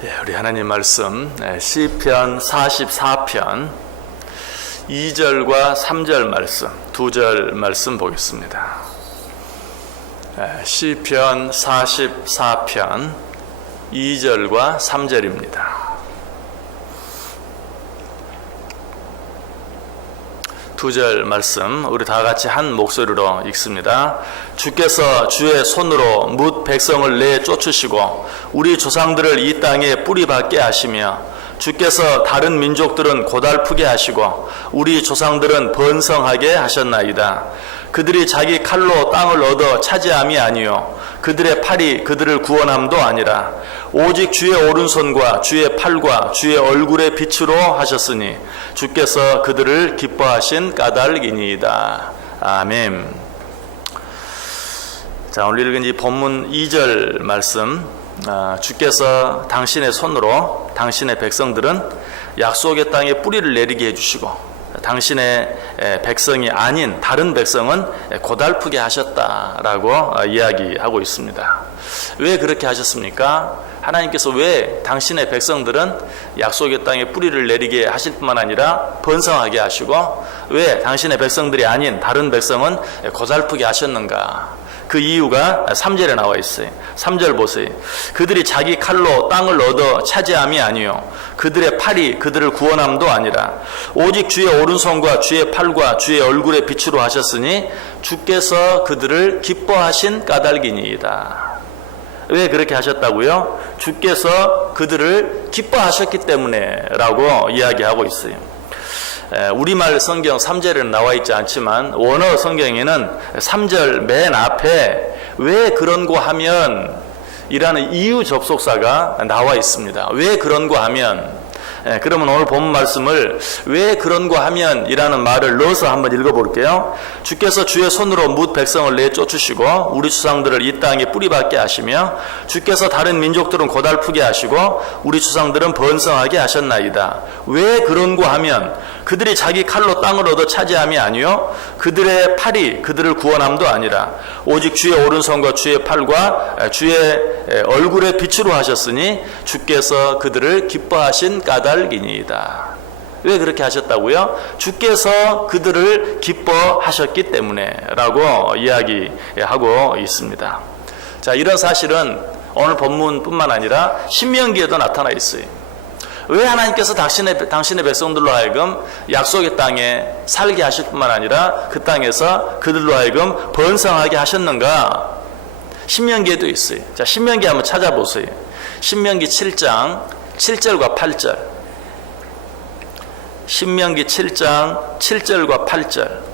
우리 하나님 말씀 시편 44편 2절과 3절 말씀, 2절 말씀 보겠습니다. 시편 44편 2절과 3절입니다. 2절 말씀 우리 다 같이 한 목소리로 읽습니다. 주께서 주의 손으로 뭇 백성을 내쫓으시고 우리 조상들을 이 땅에 뿌리박게 하시며 주께서 다른 민족들은 고달프게 하시고 우리 조상들은 번성하게 하셨나이다. 그들이 자기 칼로 땅을 얻어 차지함이 아니요 그들의 팔이 그들을 구원함도 아니라 오직 주의 오른손과 주의 팔과 주의 얼굴의 빛으로 하셨으니 주께서 그들을 기뻐하신 까닭이니이다. 아멘. 자, 오늘 읽은 이 본문 2절 말씀, 주께서 당신의 손으로 당신의 백성들은 약속의 땅에 뿌리를 내리게 해주시고 당신의 백성이 아닌 다른 백성은 고달프게 하셨다라고 이야기하고 있습니다. 왜 그렇게 하셨습니까? 하나님께서 왜 당신의 백성들은 약속의 땅에 뿌리를 내리게 하실 뿐만 아니라 번성하게 하시고 왜 당신의 백성들이 아닌 다른 백성은 고달프게 하셨는가? 그 이유가 3절에 나와 있어요. 3절 보세요. 그들이 자기 칼로 땅을 얻어 차지함이 아니요 그들의 팔이 그들을 구원함도 아니라 오직 주의 오른손과 주의 팔과 주의 얼굴의 빛으로 하셨으니 주께서 그들을 기뻐하신 까닭이니이다. 왜 그렇게 하셨다고요? 주께서 그들을 기뻐하셨기 때문에 라고 이야기하고 있어요. 우리말 성경 3절에는 나와 있지 않지만 원어 성경에는 3절 맨 앞에 왜 그런 거 하면 이라는 이유 접속사가 나와 있습니다. 왜 그런 거 하면, 그러면 오늘 본 말씀을 왜 그런 거 하면 이라는 말을 넣어서 한번 읽어볼게요. 주께서 주의 손으로 뭇 백성을 내쫓으시고 우리 조상들을 이 땅에 뿌리박게 하시며 주께서 다른 민족들은 고달프게 하시고 우리 조상들은 번성하게 하셨나이다. 왜 그런 거 하면 그들이 자기 칼로 땅을 얻어 차지함이 아니요 그들의 팔이 그들을 구원함도 아니라 오직 주의 오른손과 주의 팔과 주의 얼굴의 빛으로 하셨으니 주께서 그들을 기뻐하신 까닭이니이다. 왜 그렇게 하셨다고요? 주께서 그들을 기뻐하셨기 때문에 라고 이야기하고 있습니다. 자, 이런 사실은 오늘 본문뿐만 아니라 신명기에도 나타나 있어요. 왜 하나님께서 당신의 백성들로 하여금 약속의 땅에 살게 하실 뿐만 아니라 그 땅에서 그들로 하여금 번성하게 하셨는가? 신명기에도 있어요. 자, 신명기 한번 찾아보세요. 신명기 7장 7절과 8절. 신명기 7장 7절과 8절.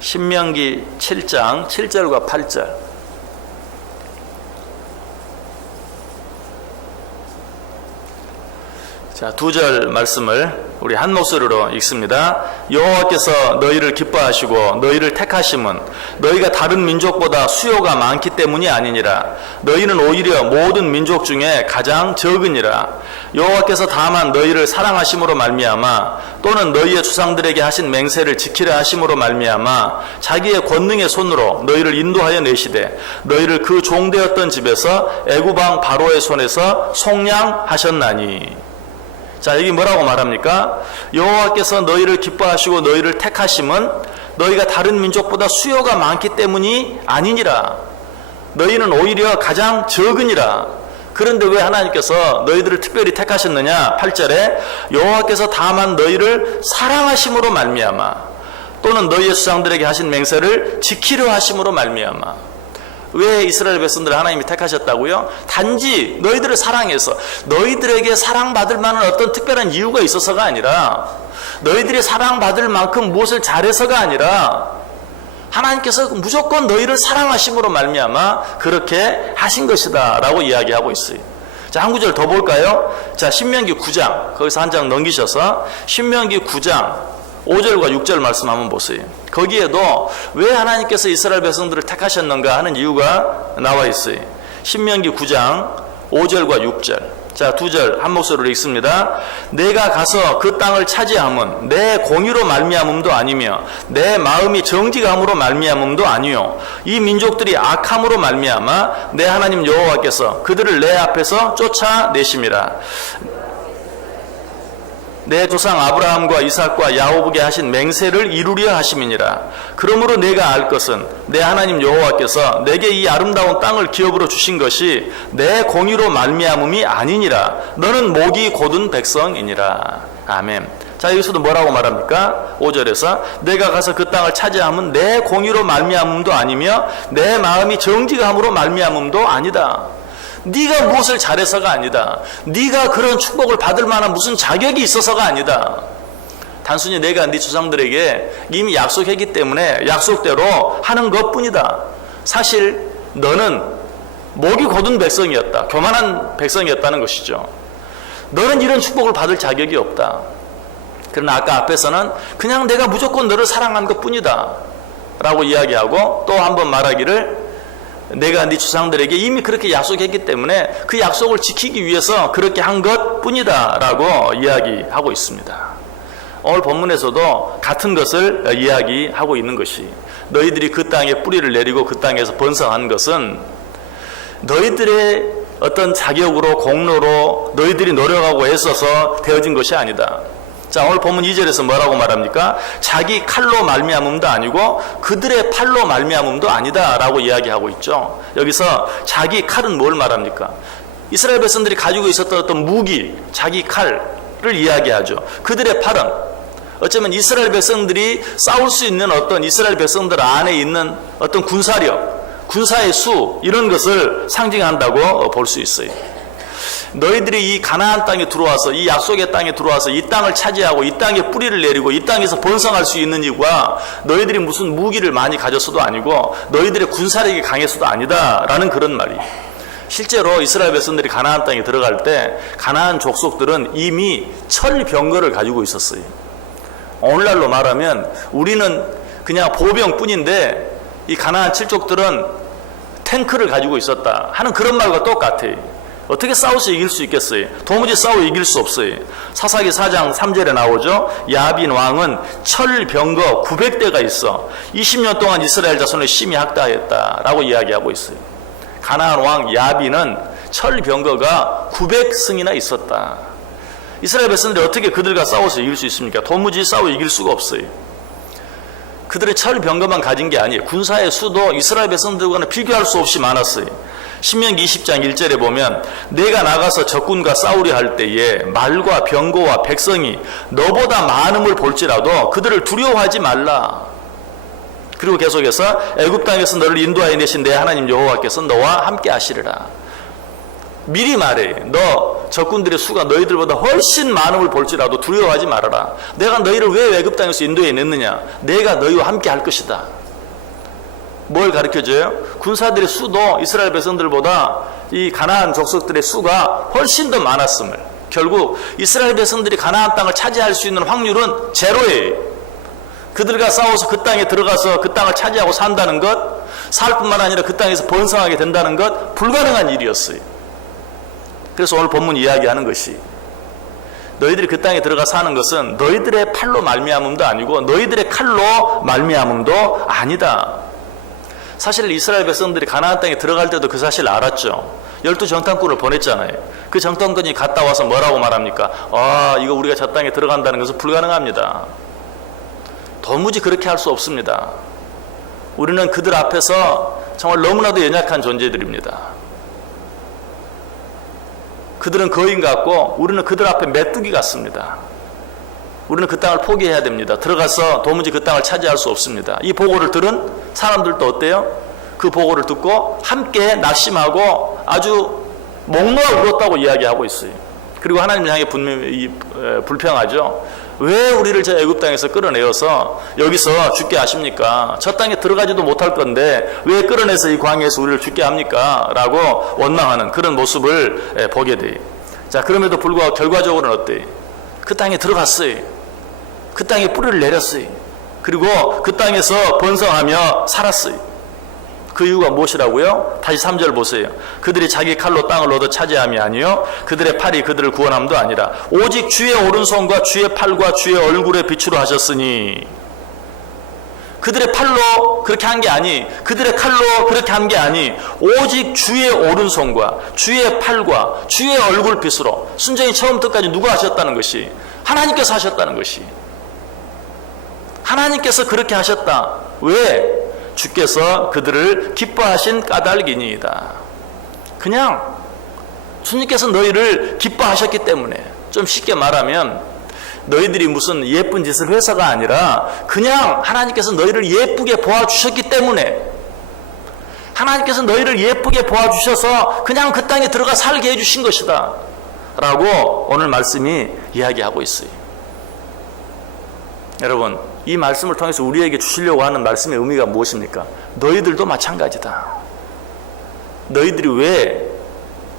신명기 7장 7절과 8절. 자, 2절 말씀을 우리 한 목소리로 읽습니다. 여호와께서 너희를 기뻐하시고 너희를 택하심은 너희가 다른 민족보다 수요가 많기 때문이 아니니라. 너희는 오히려 모든 민족 중에 가장 적으니라. 여호와께서 다만 너희를 사랑하심으로 말미암아 또는 너희의 조상들에게 하신 맹세를 지키려 하심으로 말미암아 자기의 권능의 손으로 너희를 인도하여 내시되 너희를 그 종되었던 집에서 애굽 왕 바로의 손에서 속량하셨나니. 자, 여기 뭐라고 말합니까? 여호와께서 너희를 기뻐하시고 너희를 택하심은 너희가 다른 민족보다 수요가 많기 때문이 아니니라. 너희는 오히려 가장 적으니라. 그런데 왜 하나님께서 너희들을 특별히 택하셨느냐? 8절에 여호와께서 다만 너희를 사랑하심으로 말미암아 또는 너희의 조상들에게 하신 맹세를 지키려 하심으로 말미암아. 왜 이스라엘 백성들을 하나님이 택하셨다고요? 단지 너희들을 사랑해서 너희들에게 사랑받을 만한 어떤 특별한 이유가 있어서가 아니라 너희들이 사랑받을 만큼 무엇을 잘해서가 아니라 하나님께서 무조건 너희를 사랑하심으로 말미암아 그렇게 하신 것이다 라고 이야기하고 있어요. 자, 한 구절 더 볼까요? 자, 신명기 9장 거기서 한 장 넘기셔서 신명기 9장 5절과 6절 말씀 한번 보세요. 거기에도 왜 하나님께서 이스라엘 백성들을 택하셨는가 하는 이유가 나와 있어요. 신명기 9장 5절과 6절. 자, 2절 한 목소리로 읽습니다. 내가 가서 그 땅을 차지함은 내 공의로 말미암음도 아니며 내 마음이 정직함으로 말미암음도 아니요 이 민족들이 악함으로 말미암아 내 하나님 여호와께서 그들을 내 앞에서 쫓아내심이라. 내 조상 아브라함과 이삭과 야곱에게 하신 맹세를 이루려 하심이니라. 그러므로 내가 알 것은 내 하나님 여호와께서 내게 이 아름다운 땅을 기업으로 주신 것이 내 공의로 말미암음이 아니니라. 너는 목이 곧은 백성이니라. 아멘. 자, 여기서도 뭐라고 말합니까? 5절에서 내가 가서 그 땅을 차지함은 내 공의로 말미암음도 아니며 내 마음이 정직함으로 말미암음도 아니다. 네가 무엇을 잘해서가 아니다. 네가 그런 축복을 받을 만한 무슨 자격이 있어서가 아니다. 단순히 내가 네 조상들에게 이미 약속했기 때문에 약속대로 하는 것뿐이다. 사실 너는 목이 곧은 백성이었다. 교만한 백성이었다는 것이죠. 너는 이런 축복을 받을 자격이 없다. 그러나 아까 앞에서는 그냥 내가 무조건 너를 사랑한 것뿐이다 라고 이야기하고 또 한 번 말하기를 내가 네 조상들에게 이미 그렇게 약속했기 때문에 그 약속을 지키기 위해서 그렇게 한 것뿐이다 라고 이야기하고 있습니다. 오늘 본문에서도 같은 것을 이야기하고 있는 것이 너희들이 그 땅에 뿌리를 내리고 그 땅에서 번성한 것은 너희들의 어떤 자격으로 공로로 너희들이 노력하고 애써서 되어진 것이 아니다. 자, 오늘 본문 2절에서 뭐라고 말합니까? 자기 칼로 말미암음도 아니고 그들의 팔로 말미암음도 아니다 라고 이야기하고 있죠. 여기서 자기 칼은 뭘 말합니까? 이스라엘 백성들이 가지고 있었던 어떤 무기, 자기 칼을 이야기하죠. 그들의 팔은 어쩌면 이스라엘 백성들이 싸울 수 있는 어떤 이스라엘 백성들 안에 있는 어떤 군사력, 군사의 수 이런 것을 상징한다고 볼 수 있어요. 너희들이 이 가나안 땅에 들어와서 이 약속의 땅에 들어와서 이 땅을 차지하고 이 땅에 뿌리를 내리고 이 땅에서 번성할 수 있는 이유가 너희들이 무슨 무기를 많이 가졌어도 아니고 너희들의 군사력이 강해서도 아니다 라는 그런 말이. 실제로 이스라엘 백성들이 가나안 땅에 들어갈 때 가나안 족속들은 이미 철병거를 가지고 있었어요. 오늘날로 말하면 우리는 그냥 보병뿐인데 이 가나안 칠족들은 탱크를 가지고 있었다 하는 그런 말과 똑같아요. 어떻게 싸워서 이길 수 있겠어요? 도무지 싸워 이길 수 없어요. 사사기 4장 3절에 나오죠. 야빈 왕은 철병거 900대가 있어 20년 동안 이스라엘 자손을 심히 학대하였다라고 이야기하고 있어요. 가나안 왕 야빈은 철병거가 900승이나 있었다. 이스라엘 백성들이 어떻게 그들과 싸워서 이길 수 있습니까? 도무지 싸워 이길 수가 없어요. 그들의 철병거만 가진 게 아니에요. 군사의 수도 이스라엘 백성들과는 비교할 수 없이 많았어요. 신명기 20장 1절에 보면 내가 나가서 적군과 싸우려 할 때에 말과 병거와 백성이 너보다 많음을 볼지라도 그들을 두려워하지 말라. 그리고 계속해서 애굽 땅에서 너를 인도하여 내신 내 하나님 여호와께서 너와 함께 하시리라. 미리 말해. 너 적군들의 수가 너희들보다 훨씬 많음을 볼지라도 두려워하지 말아라. 내가 너희를 왜 애굽 땅에서 인도해 냈느냐? 내가 너희와 함께 할 것이다. 뭘 가르쳐줘요? 군사들의 수도 이스라엘 백성들보다 이 가나안 족속들의 수가 훨씬 더 많았음을. 결국 이스라엘 백성들이 가나안 땅을 차지할 수 있는 확률은 제로예요. 그들과 싸워서 그 땅에 들어가서 그 땅을 차지하고 산다는 것, 살 뿐만 아니라 그 땅에서 번성하게 된다는 것 불가능한 일이었어요. 그래서 오늘 본문 이야기하는 것이 너희들이 그 땅에 들어가 사는 것은 너희들의 팔로 말미암음도 아니고 너희들의 칼로 말미암음도 아니다. 사실 이스라엘 백성들이 가나안 땅에 들어갈 때도 그 사실을 알았죠. 12 정탐꾼을 보냈잖아요. 그 정탐꾼이 갔다 와서 뭐라고 말합니까? 이거 우리가 저 땅에 들어간다는 것은 불가능합니다. 도무지 그렇게 할 수 없습니다. 우리는 그들 앞에서 정말 너무나도 연약한 존재들입니다. 그들은 거인 같고 우리는 그들 앞에 메뚜기 같습니다. 우리는 그 땅을 포기해야 됩니다. 들어가서 도무지 그 땅을 차지할 수 없습니다. 이 보고를 들은 사람들도 어때요? 그 보고를 듣고 함께 낙심하고 아주 목 놓아 울었다고 이야기하고 있어요. 그리고 하나님 향해 불평하죠. 왜 우리를 저 애굽 땅에서 끌어내어서 여기서 죽게 하십니까? 저 땅에 들어가지도 못할 건데 왜 끌어내서 이 광야에서 우리를 죽게 합니까? 라고 원망하는 그런 모습을 보게 돼요. 자, 그럼에도 불구하고 결과적으로는 어때요? 그 땅에 들어갔어요. 그 땅에 뿌리를 내렸어요. 그리고 그 땅에서 번성하며 살았어요. 그 이유가 무엇이라고요? 다시 3절 보세요. 그들이 자기 칼로 땅을 얻어 차지함이 아니요 그들의 팔이 그들을 구원함도 아니라 오직 주의 오른손과 주의 팔과 주의 얼굴에 빛으로 하셨으니. 그들의 팔로 그렇게 한 게 아니, 그들의 칼로 그렇게 한 게 아니, 오직 주의 오른손과 주의 팔과 주의 얼굴 빛으로. 순전히 처음부터까지 누가 하셨다는 것이? 하나님께서 하셨다는 것이. 하나님께서 그렇게 하셨다. 왜? 주께서 그들을 기뻐하신 까닭이니이다. 그냥 주님께서 너희를 기뻐하셨기 때문에. 좀 쉽게 말하면 너희들이 무슨 예쁜 짓을 해서가 아니라 그냥 하나님께서 너희를 예쁘게 보아주셨기 때문에, 하나님께서 너희를 예쁘게 보아주셔서 그냥 그 땅에 들어가 살게 해주신 것이다 라고 오늘 말씀이 이야기하고 있어요. 여러분, 이 말씀을 통해서 우리에게 주시려고 하는 말씀의 의미가 무엇입니까? 너희들도 마찬가지다. 너희들이 왜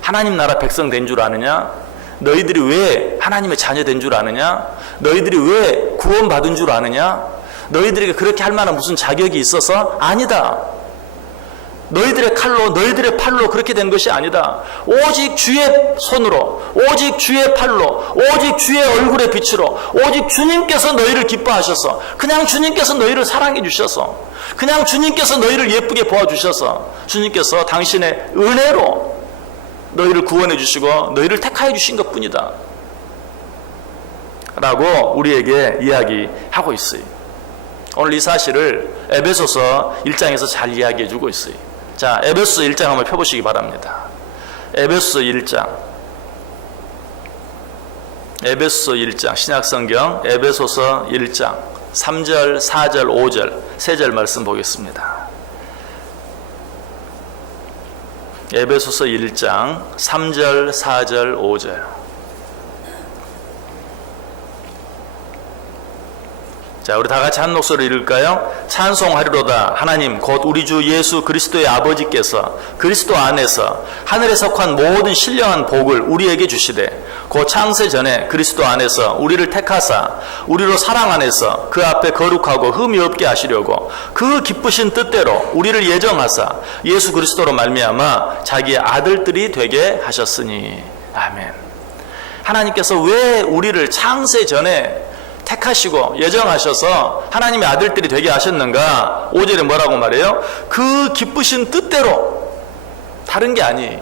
하나님 나라 백성 된 줄 아느냐? 너희들이 왜 하나님의 자녀 된 줄 아느냐? 너희들이 왜 구원받은 줄 아느냐? 너희들에게 그렇게 할 만한 무슨 자격이 있어서? 아니다. 너희들의 칼로, 너희들의 팔로 그렇게 된 것이 아니다. 오직 주의 손으로, 오직 주의 팔로, 오직 주의 얼굴의 빛으로, 오직 주님께서 너희를 기뻐하셔서, 그냥 주님께서 너희를 사랑해 주셔서, 그냥 주님께서 너희를 예쁘게 보아주셔서, 주님께서 당신의 은혜로 너희를 구원해 주시고 너희를 택하여 주신 것뿐이다 라고 우리에게 이야기하고 있어요. 오늘 이 사실을 에베소서 1장에서 잘 이야기해 주고 있어요. 자, 에베소서 1장 한번 펴보시기 바랍니다. 에베소서 1장, 에베소서 1장, 신약성경 에베소서 1장 3절, 4절, 5절 3절 말씀 보겠습니다. 에베소서 1장 3절, 4절, 5절. 자, 우리 다 같이 한 목소리로 읽을까요? 찬송하리로다 하나님 곧 우리 주 예수 그리스도의 아버지께서 그리스도 안에서 하늘에 속한 모든 신령한 복을 우리에게 주시되 곧 창세 전에 그리스도 안에서 우리를 택하사 우리로 사랑 안에서 그 앞에 거룩하고 흠이 없게 하시려고 그 기쁘신 뜻대로 우리를 예정하사 예수 그리스도로 말미암아 자기의 아들들이 되게 하셨으니. 아멘. 하나님께서 왜 우리를 창세 전에 택하시고 예정하셔서 하나님의 아들들이 되게 하셨는가? 5절에 뭐라고 말해요? 그 기쁘신 뜻대로. 다른 게 아니.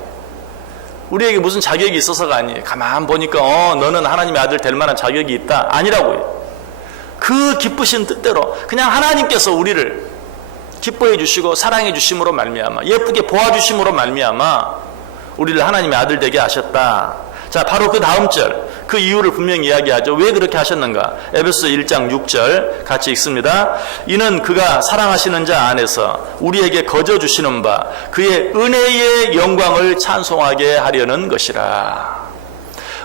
우리에게 무슨 자격이 있어서가 아니. 가만 보니까 너는 하나님의 아들 될 만한 자격이 있다. 아니라고요. 그 기쁘신 뜻대로 그냥 하나님께서 우리를 기뻐해 주시고 사랑해 주심으로 말미암아, 예쁘게 보아주심으로 말미암아 우리를 하나님의 아들 되게 하셨다. 자, 바로 그 다음 절, 그 이유를 분명히 이야기하죠. 왜 그렇게 하셨는가? 에베소서 1장 6절 같이 읽습니다. 이는 그가 사랑하시는 자 안에서 우리에게 거저 주시는 바 그의 은혜의 영광을 찬송하게 하려는 것이라.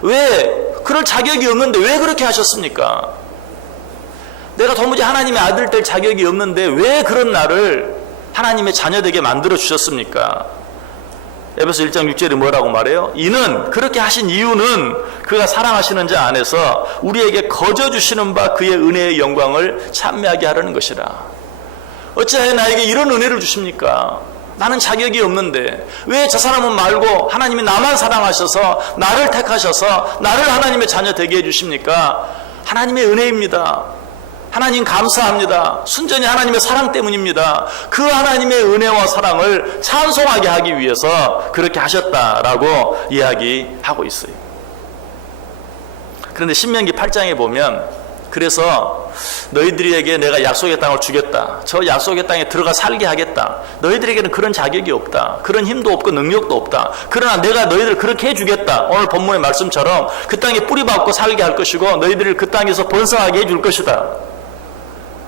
왜? 그럴 자격이 없는데 왜 그렇게 하셨습니까? 내가 도무지 하나님의 아들 될 자격이 없는데 왜 그런 나를 하나님의 자녀 되게 만들어 주셨습니까? 에베소 1장 6절에 뭐라고 말해요? 이는, 그렇게 하신 이유는 그가 사랑하시는 자 안에서 우리에게 거저 주시는 바 그의 은혜의 영광을 찬미하게 하려는 것이라. 어찌하여 나에게 이런 은혜를 주십니까? 나는 자격이 없는데 왜 저 사람은 말고 하나님이 나만 사랑하셔서 나를 택하셔서 나를 하나님의 자녀 되게 해주십니까? 하나님의 은혜입니다. 하나님 감사합니다. 순전히 하나님의 사랑 때문입니다. 그 하나님의 은혜와 사랑을 찬송하게 하기 위해서 그렇게 하셨다라고 이야기하고 있어요. 그런데 신명기 8장에 보면 그래서 너희들에게 내가 약속의 땅을 주겠다. 저 약속의 땅에 들어가 살게 하겠다. 너희들에게는 그런 자격이 없다. 그런 힘도 없고 능력도 없다. 그러나 내가 너희들 그렇게 해주겠다. 오늘 본문의 말씀처럼 그 땅에 뿌리박고 살게 할 것이고 너희들을 그 땅에서 번성하게 해줄 것이다.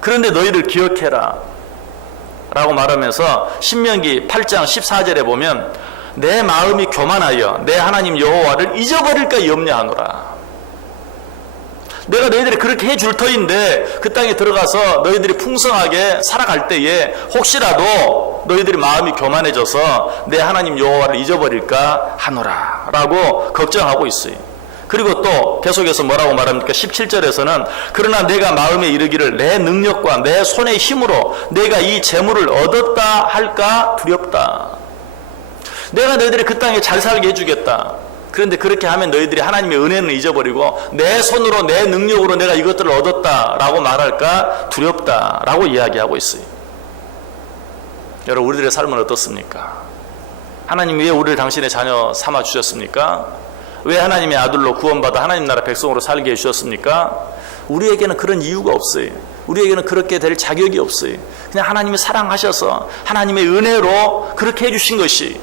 그런데 너희들 기억해라 라고 말하면서 신명기 8장 14절에 보면 내 마음이 교만하여 내 하나님 여호와를 잊어버릴까 염려하노라. 내가 너희들이 그렇게 해줄 터인데 그 땅에 들어가서 너희들이 풍성하게 살아갈 때에 혹시라도 너희들이 마음이 교만해져서 내 하나님 여호와를 잊어버릴까 하노라 라고 걱정하고 있어요. 그리고 또 계속해서 뭐라고 말합니까? 17절에서는 그러나 내가 마음에 이르기를 내 능력과 내 손의 힘으로 내가 이 재물을 얻었다 할까 두렵다. 내가 너희들이 그 땅에 잘 살게 해주겠다. 그런데 그렇게 하면 너희들이 하나님의 은혜는 잊어버리고 내 손으로 내 능력으로 내가 이것들을 얻었다라고 말할까 두렵다라고 이야기하고 있어요. 여러분, 우리들의 삶은 어떻습니까? 하나님 왜 우리를 당신의 자녀 삼아 주셨습니까? 왜 하나님의 아들로 구원받아 하나님 나라 백성으로 살게 해주셨습니까? 우리에게는 그런 이유가 없어요. 우리에게는 그렇게 될 자격이 없어요. 그냥 하나님이 사랑하셔서 하나님의 은혜로 그렇게 해주신 것이,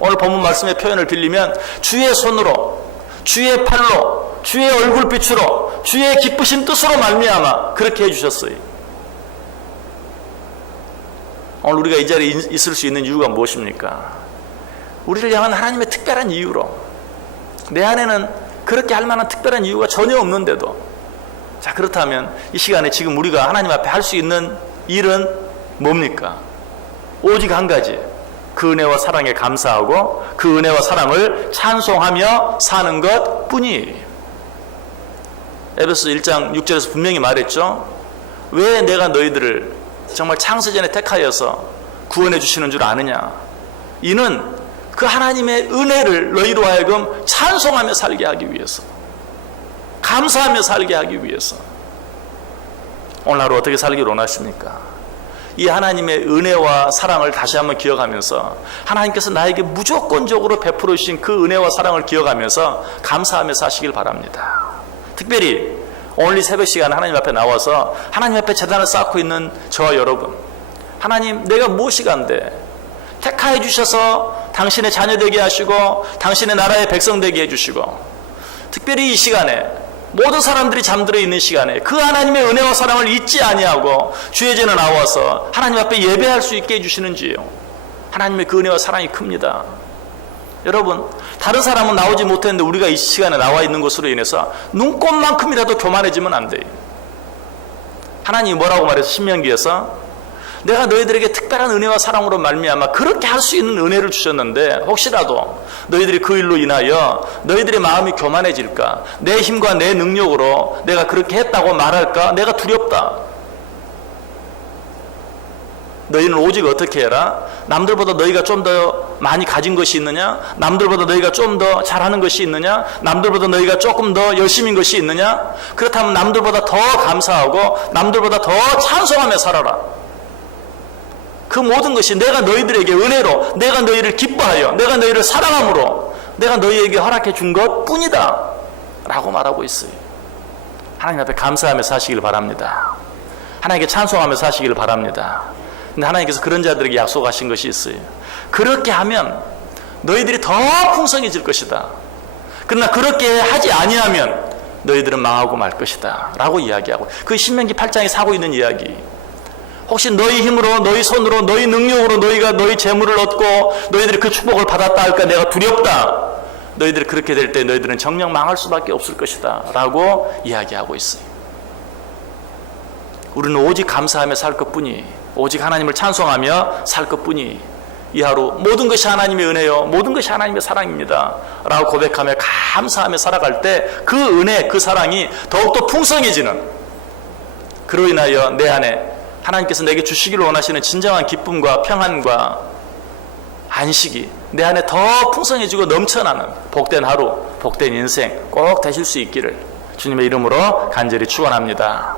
오늘 본문 말씀의 표현을 빌리면 주의 손으로, 주의 팔로, 주의 얼굴빛으로, 주의 기쁘신 뜻으로 말미암아 그렇게 해주셨어요. 오늘 우리가 이 자리에 있을 수 있는 이유가 무엇입니까? 우리를 향한 하나님의 특별한 이유로. 내 안에는 그렇게 할 만한 특별한 이유가 전혀 없는데도, 자, 그렇다면 이 시간에 지금 우리가 하나님 앞에 할 수 있는 일은 뭡니까? 오직 한 가지, 그 은혜와 사랑에 감사하고 그 은혜와 사랑을 찬송하며 사는 것 뿐이에요. 에베소 1장 6절에서 분명히 말했죠. 왜 내가 너희들을 정말 창세전에 택하여서 구원해 주시는 줄 아느냐? 이는 그 하나님의 은혜를 너희로 하여금 찬송하며 살게 하기 위해서, 감사하며 살게 하기 위해서. 오늘 하루 어떻게 살기를 원하십니까? 이 하나님의 은혜와 사랑을 다시 한번 기억하면서 하나님께서 나에게 무조건적으로 베풀어 주신 그 은혜와 사랑을 기억하면서 감사하며 사시길 바랍니다. 특별히 오늘 이 새벽 시간에 하나님 앞에 나와서 하나님 앞에 제단을 쌓고 있는 저와 여러분, 하나님 내가 무엇이 간데 택하여 주셔서 당신의 자녀 되게 하시고 당신의 나라의 백성 되게 해주시고, 특별히 이 시간에 모든 사람들이 잠들어 있는 시간에 그 하나님의 은혜와 사랑을 잊지 아니하고 주의 전에 나와서 하나님 앞에 예배할 수 있게 해주시는지요. 하나님의 그 은혜와 사랑이 큽니다. 여러분, 다른 사람은 나오지 못했는데 우리가 이 시간에 나와 있는 것으로 인해서 눈꼽만큼이라도 교만해지면 안 돼요. 하나님이 뭐라고 말해서 신명기에서 내가 너희들에게 특별한 은혜와 사랑으로 말미암아 그렇게 할 수 있는 은혜를 주셨는데 혹시라도 너희들이 그 일로 인하여 너희들의 마음이 교만해질까, 내 힘과 내 능력으로 내가 그렇게 했다고 말할까 내가 두렵다. 너희는 오직 어떻게 해라? 남들보다 너희가 좀 더 많이 가진 것이 있느냐? 남들보다 너희가 좀 더 잘하는 것이 있느냐? 남들보다 너희가 조금 더 열심인 것이 있느냐? 그렇다면 남들보다 더 감사하고 남들보다 더 찬송하며 살아라. 그 모든 것이 내가 너희들에게 은혜로, 내가 너희를 기뻐하여, 내가 너희를 사랑함으로 내가 너희에게 허락해 준 것 뿐이다 라고 말하고 있어요. 하나님 앞에 감사하며 사시길 바랍니다. 하나님께 찬송하며 사시길 바랍니다. 근데 하나님께서 그런 자들에게 약속하신 것이 있어요. 그렇게 하면 너희들이 더 풍성해질 것이다. 그러나 그렇게 하지 아니하면 너희들은 망하고 말 것이다 라고 이야기하고, 그 신명기 8장에 사고 있는 이야기. 혹시 너희 힘으로, 너희 손으로, 너희 능력으로 너희가 너희 재물을 얻고 너희들이 그 축복을 받았다 할까 내가 두렵다. 너희들이 그렇게 될 때 너희들은 정녕 망할 수밖에 없을 것이다 라고 이야기하고 있어요. 우리는 오직 감사하며 살 것뿐이, 오직 하나님을 찬송하며 살 것뿐이, 이 하루 모든 것이 하나님의 은혜요, 모든 것이 하나님의 사랑입니다 라고 고백하며 감사하며 살아갈 때 그 은혜, 그 사랑이 더욱더 풍성해지는, 그로 인하여 내 안에 하나님께서 내게 주시기를 원하시는 진정한 기쁨과 평안과 안식이 내 안에 더 풍성해지고 넘쳐나는 복된 하루, 복된 인생 꼭 되실 수 있기를 주님의 이름으로 간절히 축원합니다.